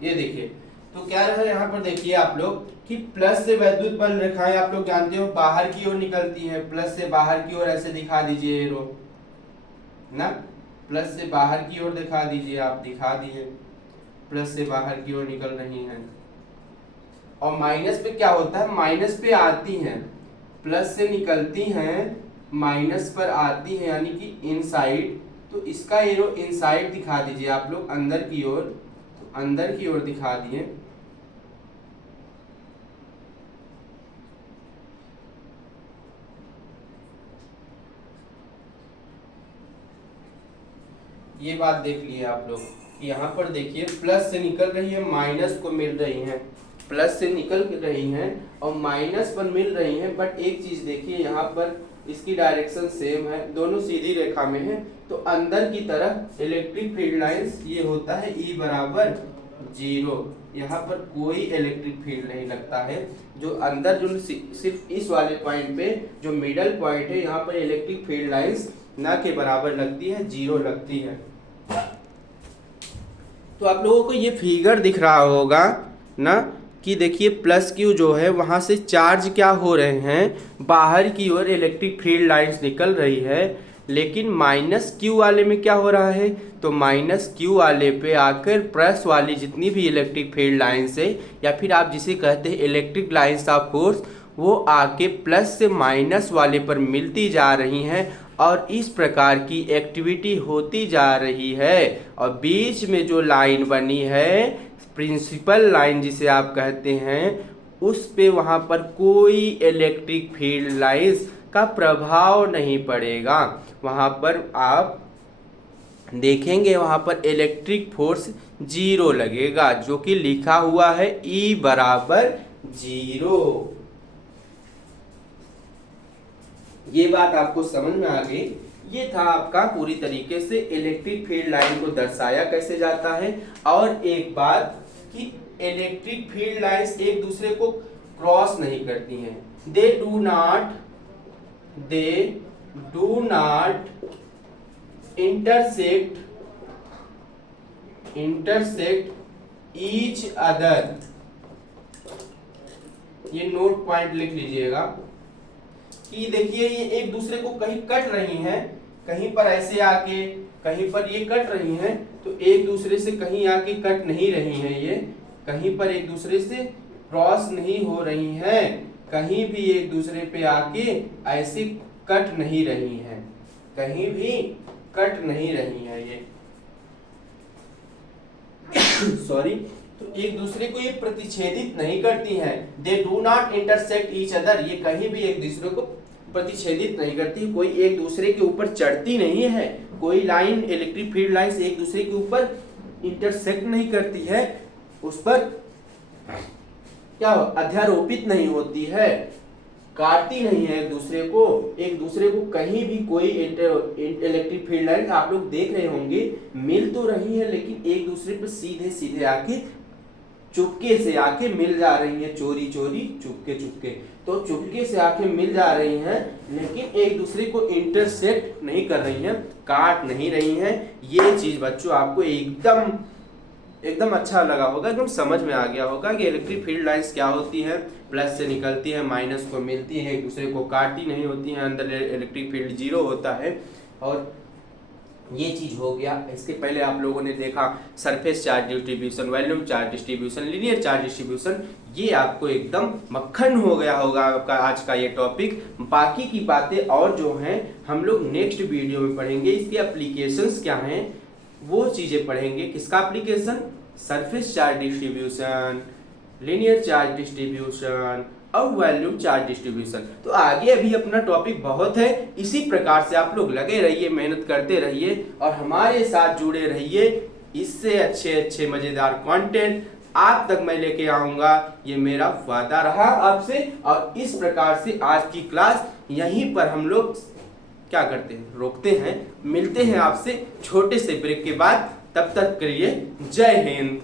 ये देखिए, तो क्या है यहाँ पर देखिए आप लोग कि प्लस से वैद्युत बल रेखाएं आप लोग जानते हो बाहर की ओर निकलती है, प्लस से बाहर की ओर ऐसे दिखा दीजिए एरो ना, प्लस से बाहर की ओर दिखा दीजिए, आप दिखा दिए प्लस से बाहर की ओर निकल रही हैं। और माइनस पे क्या होता है, माइनस पे आती हैं, प्लस से निकलती हैं, माइनस पर आती हैं, यानी कि इनसाइड। तो इसका एरो इनसाइड दिखा दीजिए आप लोग, अंदर की ओर, अंदर की ओर दिखा दिए। ये बात देख लिए आप लोग, यहाँ पर देखिए प्लस से निकल रही है, माइनस को मिल रही है, प्लस से निकल रही हैं और माइनस पर मिल रही हैं। बट एक चीज देखिए, यहाँ पर इसकी डायरेक्शन सेम है, दोनों सीधी रेखा में है, तो अंदर की तरफ इलेक्ट्रिक फील्ड लाइंस ये होता है E बराबर 0। यहाँ पर कोई इलेक्ट्रिक फील्ड नहीं लगता है, जो अंदर जो सिर्फ इस वाले पॉइंट पे जो मिडल पॉइंट है, यहाँ पर इलेक्ट्रिक फील्ड लाइंस ना के बराबर लगती है, 0 लगती है। तो आप लोगों को ये फिगर दिख रहा होगा ना कि देखिए प्लस क्यू जो है वहां से चार्ज क्या हो रहे हैं, बाहर की ओर इलेक्ट्रिक फील्ड लाइंस निकल रही है, लेकिन माइनस क्यू वाले में क्या हो रहा है, तो माइनस क्यू वाले पे आकर प्लस वाली जितनी भी इलेक्ट्रिक फील्ड लाइंस है, या फिर आप जिसे कहते हैं इलेक्ट्रिक लाइंस ऑफ फोर्स, वो आके प्लस से माइनस वाले पर मिलती जा रही हैं, और इस प्रकार की एक्टिविटी होती जा रही है। और बीच में जो लाइन बनी है, प्रिंसिपल लाइन जिसे आप कहते हैं, उस पे वहाँ पर कोई इलेक्ट्रिक फील्ड लाइंस का प्रभाव नहीं पड़ेगा। वहाँ पर आप देखेंगे वहाँ पर इलेक्ट्रिक फोर्स 0 लगेगा, जो कि लिखा हुआ है E बराबर 0। ये बात आपको समझ में आ गई। ये था आपका पूरी तरीके से इलेक्ट्रिक फील्ड लाइन को दर्शाया कैसे जाता है। और एक बात कि इलेक्ट्रिक फील्ड लाइंस एक दूसरे को क्रॉस नहीं करती हैं, they do not intersect each other. ये नोट पॉइंट लिख लीजिएगा कि देखिए ये एक दूसरे को कहीं कट रही हैं, कहीं पर ऐसे आके कहीं पर ये कट रही हैं, तो एक दूसरे से कहीं आके कट नहीं रही हैं, ये कहीं पर एक दूसरे से क्रॉस नहीं हो रही हैं, कहीं भी एक दूसरे पे आके ऐसे कट नहीं रही हैं, कहीं भी कट नहीं रही हैं ये सॉरी। तो एक दूसरे को ये प्रतिच्छेदित नहीं करती हैं, they do not intersect each other, ये कहीं भी एक दूसरे को प्रतिच्छेदित नहीं करती, कोई एक दूसरे के ऊपर चढ़ती नहीं है, कोई लाइन इलेक्ट्रिक फील्ड लाइंस एक दूसरे के ऊपर इंटरसेक्ट नहीं करती है, उस पर क्या अध्यारोपित नहीं होती है, काटती नहीं है एक दूसरे को कहीं भी कोई इलेक्ट्रिक फील्ड लाइन आप लोग देख रहे होंगे मिल तो रही है, लेकिन एक दूसरे पर सीधे सीधे आके चुपके से आके मिल जा रही है, चोरी चोरी चुपके चुपके, तो चुपके से आके मिल जा रही हैं, लेकिन एक दूसरे को इंटरसेक्ट नहीं कर रही हैं, काट नहीं रही हैं। ये चीज बच्चों आपको एकदम अच्छा लगा होगा, एकदम समझ में आ गया होगा कि इलेक्ट्रिक फील्ड लाइंस क्या होती है, प्लस से निकलती है, माइनस को मिलती है, एक दूसरे को काटती नहीं होती है, अंदर इलेक्ट्रिक फील्ड जीरो होता है। और ये चीज हो गया। इसके पहले आप लोगों ने देखा surface charge distribution, volume charge distribution, linear charge distribution, ये आपको एकदम मक्खन हो गया होगा आपका आज का ये टॉपिक। बाकी की बातें और जो हैं हम लोग नेक्स्ट वीडियो में पढ़ेंगे, इसके एप्लीकेशंस क्या हैं वो चीजें पढ़ेंगे। किसका application? Surface charge distribution, linear charge distribution और वॉल्यूम चार्ज डिस्ट्रीब्यूशन। तो आगे अभी अपना टॉपिक बहुत है, इसी प्रकार से आप लोग लगे रहिए, मेहनत करते रहिए और हमारे साथ जुड़े रहिए। इससे अच्छे अच्छे मजेदार कंटेंट आप तक मैं लेके आऊंगा, ये मेरा वादा रहा आपसे। और इस प्रकार से आज की क्लास यहीं पर हम लोग क्या करते हैं, रोकते हैं। मिलते हैं आपसे छोटे से ब्रेक के बाद, तब तक के लिए जय हिंद।